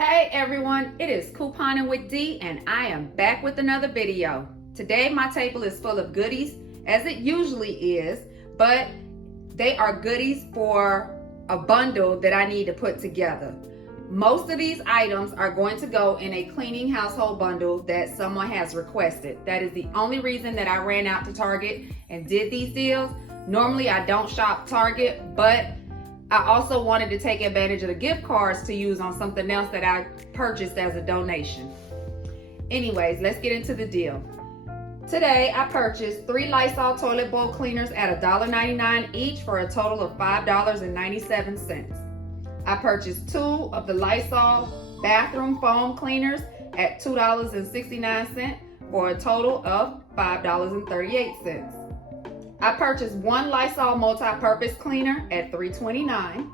Hey everyone, it is Couponing with D and I am back with another video. Today my table is full of goodies as it usually is, but they are goodies for a bundle that I need to put together. Most of these items are going to go in a cleaning household bundle that someone has requested. That is the only reason that I ran out to Target and did these deals. Normally I don't shop Target, but I also wanted to take advantage of the gift cards to use on something else that I purchased as a donation. Anyways, let's get into the deal. Today, I purchased 3 Lysol toilet bowl cleaners at $1.99 each for a total of $5.97. I purchased 2 of the Lysol bathroom foam cleaners at $2.69 for a total of $5.38. I purchased 1 Lysol multi-purpose cleaner at $3.29,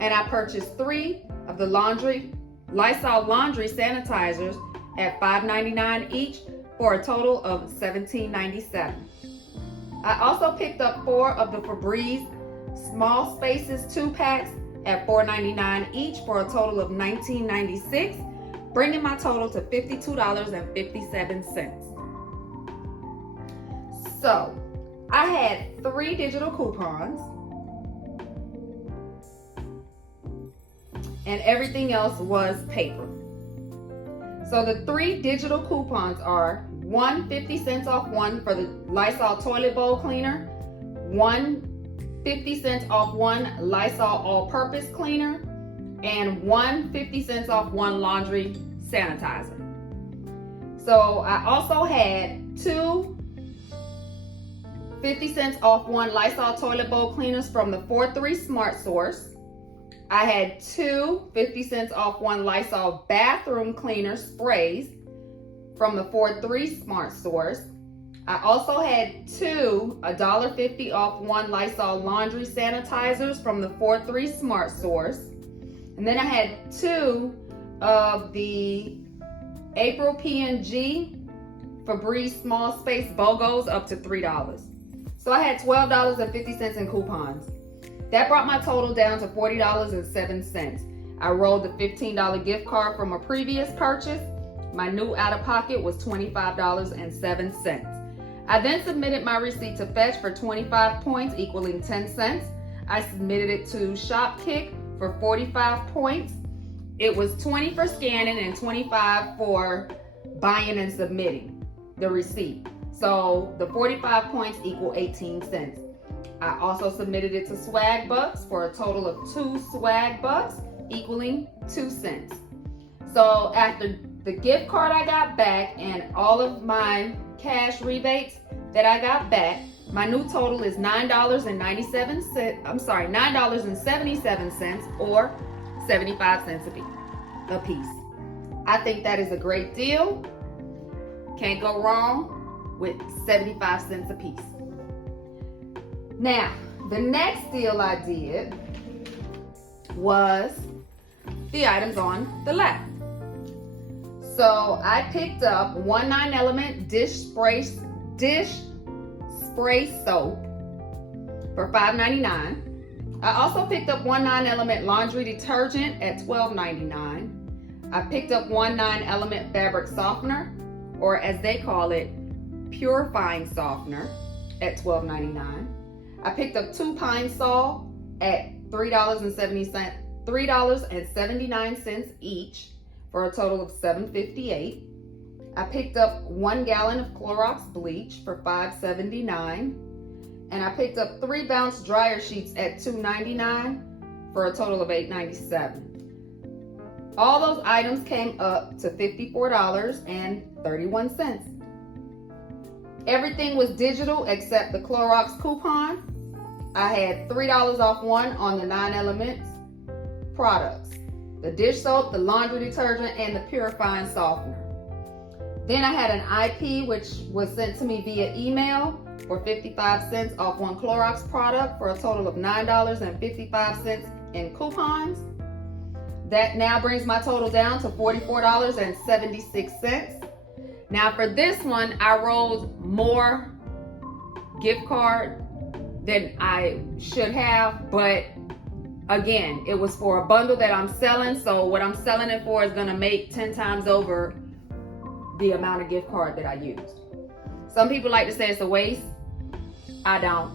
and I purchased 3 of the Lysol laundry sanitizers at $5.99 each for a total of $17.97. I also picked up 4 of the Febreze Small Spaces 2-packs at $4.99 each for a total of $19.96, bringing my total to $52.57. So, I had 3 digital coupons and everything else was paper. So the 3 digital coupons are 1 50 cents off 1 for the Lysol toilet bowl cleaner, 1 50 cents off 1 Lysol all-purpose cleaner, and 1 50 cents off 1 laundry sanitizer. So I also had 2 50 cents off 1 Lysol toilet bowl cleaners from the 4-3 Smart Source. I had 2 50 cents off 1 Lysol bathroom cleaner sprays from the 4-3 Smart Source. I also had 2 $1.50 off 1 Lysol laundry sanitizers from the 4-3 Smart Source. And then I had 2 of the April P&G Febreze Small Space BOGOs up to $3. So I had $12.50 in coupons. That brought my total down to $40.07. I rolled the $15 gift card from a previous purchase. My new out-of-pocket was $25.07. I then submitted my receipt to Fetch for 25 points equaling 10 cents. I submitted it to Shopkick for 45 points. It was 20 for scanning and 25 for buying and submitting the receipt. So the 45 points equal 18 cents. I also submitted it to Swag Bucks for a total of 2 Swag Bucks equaling 2 cents. So after the gift card I got back and all of my cash rebates that I got back, my new total is $9.77 or 75 cents a piece. I think that is a great deal. Can't go wrong with 75 cents a piece. Now, the next deal I did was the items on the left. So I picked up 1 9-element dish spray soap for $5.99. I also picked up 1 9-element laundry detergent at $12.99. I picked up 1 9-element fabric softener, or as they call it, purifying softener at $12.99. I picked up 2 pine sol at $3.79 each for a total of $7.58. I picked up 1 gallon of Clorox bleach for $5.79. And I picked up 3 bounce dryer sheets at $2.99 for a total of $8.97. All those items came up to $54.31. Everything was digital except the Clorox coupon. I had $3 off 1 on the 9 elements products, the dish soap, the laundry detergent, and the purifying softener. Then I had an IP which was sent to me via email for 55 cents off 1 Clorox product for a total of $9.55 in coupons. That now brings my total down to $44.76. Now for this one, I rolled more gift card than I should have, but Again, it was for a bundle that I'm selling, so what I'm selling it for is gonna make 10 times over the amount of gift card that I used. Some people like to say it's a waste. I don't.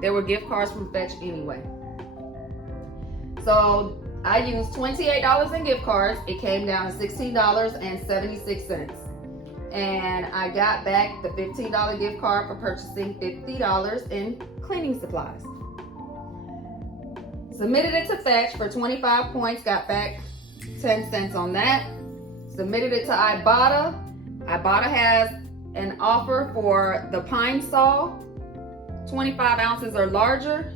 There were gift cards from Fetch anyway. So I used $28 in gift cards. It came down to $16.76. And I got back the $15 gift card for purchasing $50 in cleaning supplies. Submitted it to Fetch for 25 points, got back 10 cents on that. Submitted it to Ibotta. Ibotta has an offer for the pine saw, 25 ounces or larger.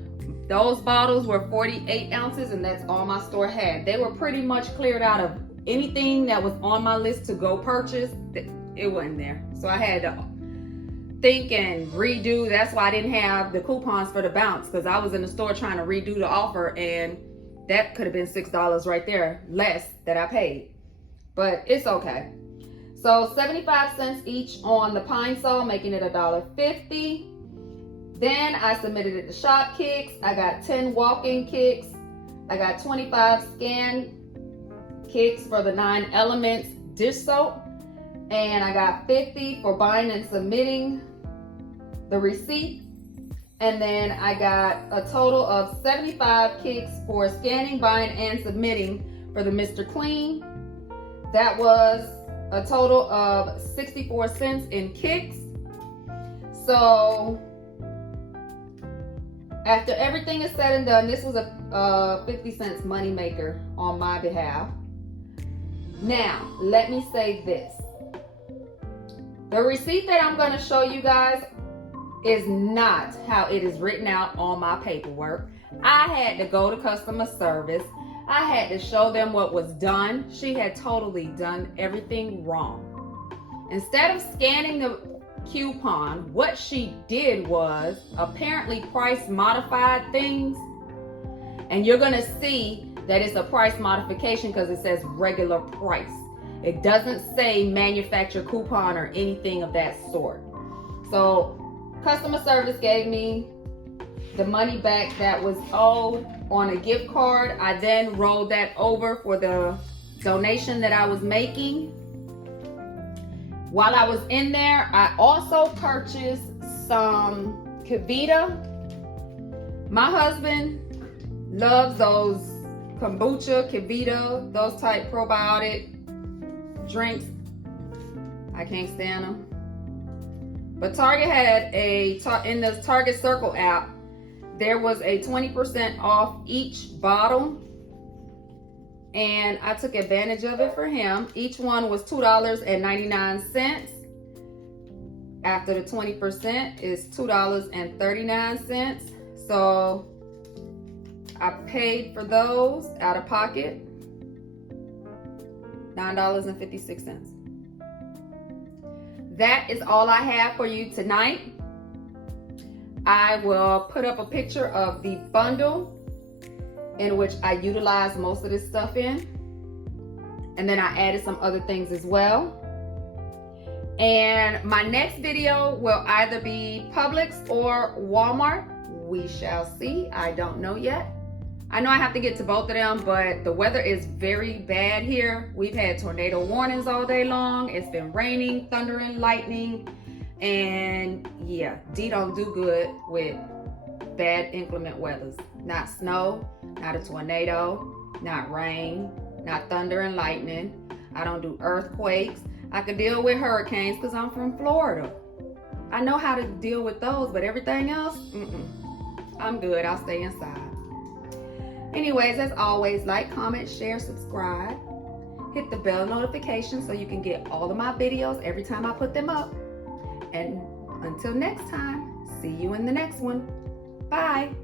Those bottles were 48 ounces, and that's all my store had. They were pretty much cleared out of anything that was on my list to go purchase. It wasn't there. So I had to think and redo. That's why I didn't have the coupons for the bounce, because I was in the store trying to redo the offer, and that could have been $6 right there less that I paid. But it's okay. So 75 cents each on the pine saw, making it $1.50. Then I submitted it to Shop Kicks. I got 10 walking kicks. I got 25 scan kicks for the 9 Elements dish soap. And I got 50 for buying and submitting the receipt. And then I got a total of 75 kicks for scanning, buying, and submitting for the Mr. Clean. That was a total of 64 cents in kicks. So after everything is said and done, this was a 50 cents money maker on my behalf. Now, let me say this. The receipt that I'm going to show you guys is not how it is written out on my paperwork. I had to go to customer service. I had to show them what was done. She had totally done everything wrong. Instead of scanning the coupon, what she did was apparently price modified things. And you're going to see that it's a price modification because it says regular price. It doesn't say manufacturer coupon or anything of that sort. So customer service gave me the money back that was owed on a gift card. I then rolled that over for the donation that I was making. While I was in there, I also purchased some Kavita. My husband loves those kombucha, Kavita, those type probiotic drinks. I can't stand them. But Target had in the Target Circle app, there was a 20% off each bottle. And I took advantage of it for him. Each one was $2.99. After the 20% is $2.39. So I paid for those out of pocket $9.56. That is all I have for you tonight. I will put up a picture of the bundle in which I utilized most of this stuff in. And then I added some other things as well. And my next video will either be Publix or Walmart. We shall see. I don't know yet. I know I have to get to both of them, but the weather is very bad here. We've had tornado warnings all day long. It's been raining, thunder, and lightning. And yeah, D don't do good with bad inclement weathers. Not snow, not a tornado, not rain, not thunder and lightning. I don't do earthquakes. I can deal with hurricanes because I'm from Florida. I know how to deal with those, but everything else, I'm good. I'll stay inside. Anyways, as always, like, comment, share, subscribe. Hit the bell notification so you can get all of my videos every time I put them up. And until next time, see you in the next one. Bye.